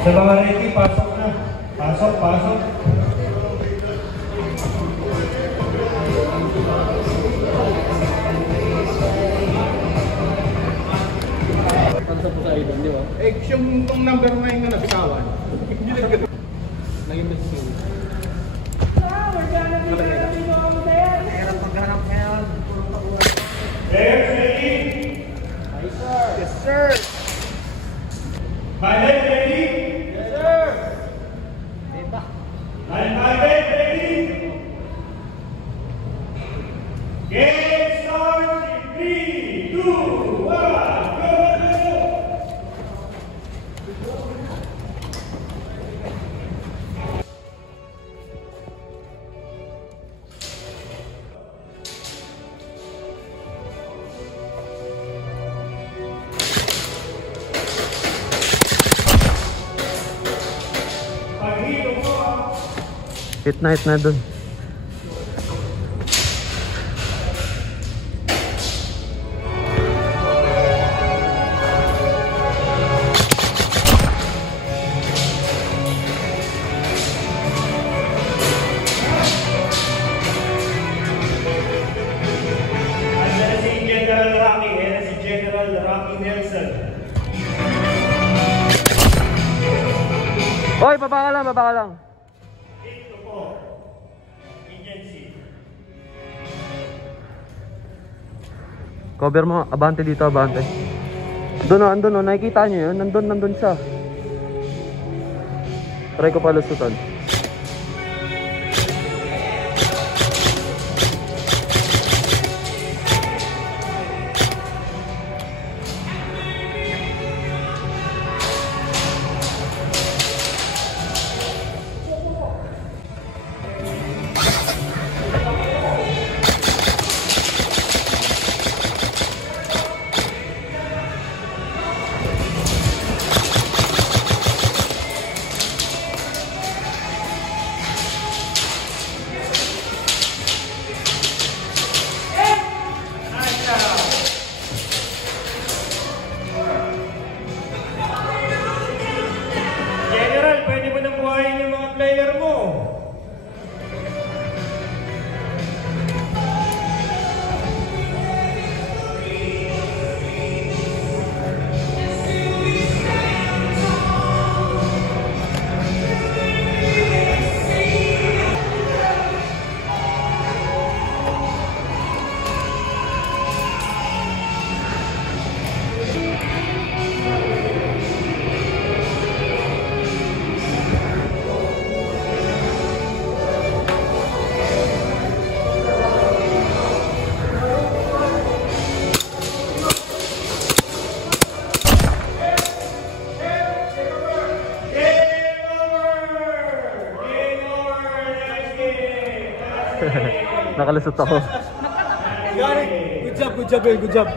Sa mga ready, pasok na. Pasok, pasok. Pansa po sa idol, di ba? Eh, yung tong number 9 na nabitawan. Naging message. Kaya paghanap kaya puro pagulan. Ready? Yes, sir. Pilot ready? Yes, sir. Diba? Line pilot ready? Game start in 3, 2, 1, go! Hit na dun. General Rocky Nelson. Hoy, baba ka lang, baba ka lang. Cover mo, abante dito, abante. Doon o, andun o, nakikita nyo yun, nandun siya. Try ko palusutan. Nakalusot ako. Good job, good job, good job.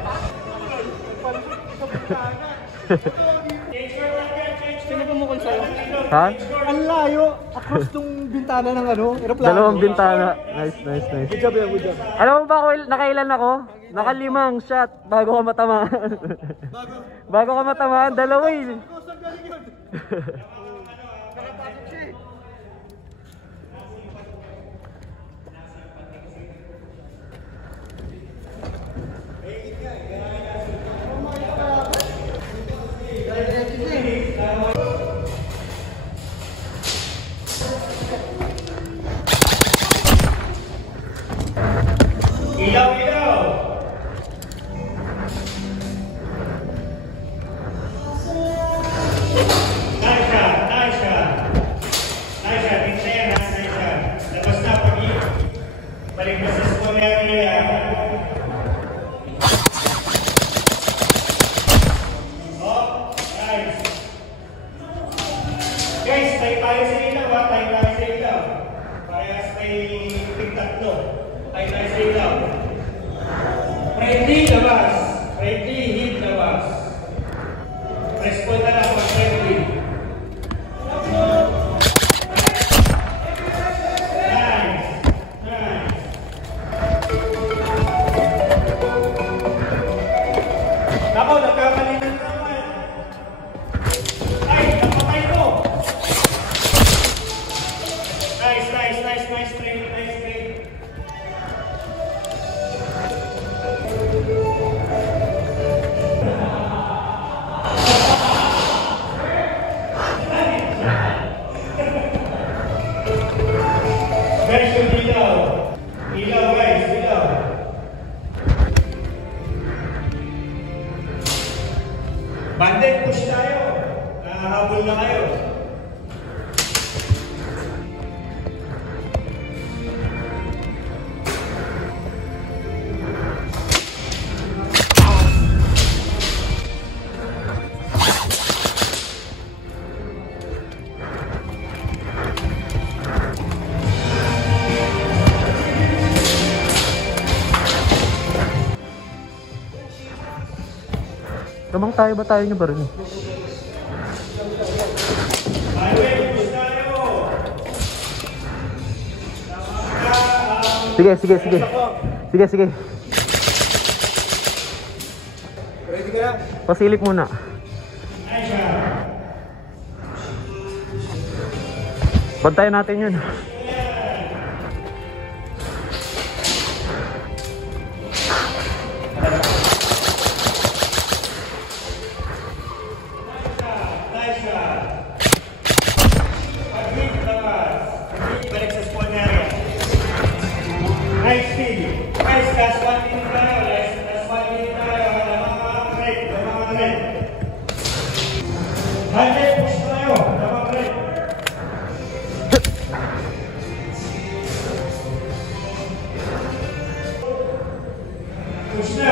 Sino pumukol sa'yo? Ha? Ang layo, across tong bintana ng ano, aeroplano. Dalawang bintana. Nice, nice, nice. Good job, good job. Alam mo ba nakailan ako? Nakalimang shot bago ka matamaan. Bago ka matamaan, dalawa eh. Ilaw, ilaw! Nice shot, nice shot. Nice shot, tingnan yan, nice shot. Labas na balik mo sa school area. Oh, nice. Guys, tayo sa ilaw ha, tayo sa ilaw. Parehas may tig-tatlo. Tayo sa ilaw. Friendly, labas. Friendly, hit, labas. Response na lang pag friendly. Nice. Nice. Nako, nagkakalimutan naman. Ay, napatay mo. Bandit, push tayo. Nahahabol na kayo. Tabang tayo ba tayo nyo ba rin? Sige, sige, sige. Sige, sige. Ready ka na? Pasilip muna. Bantayan natin yun. Nice speed. Nice, last 1 minute tayo. Last 1 minute tayo. Lamang red. Lamang red. Hali, push tayo. Lamang red. Push na.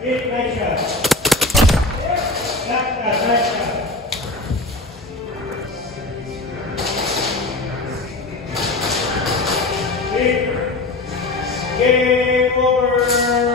Hit, nice shot. Nice shot, nice shot. Game over.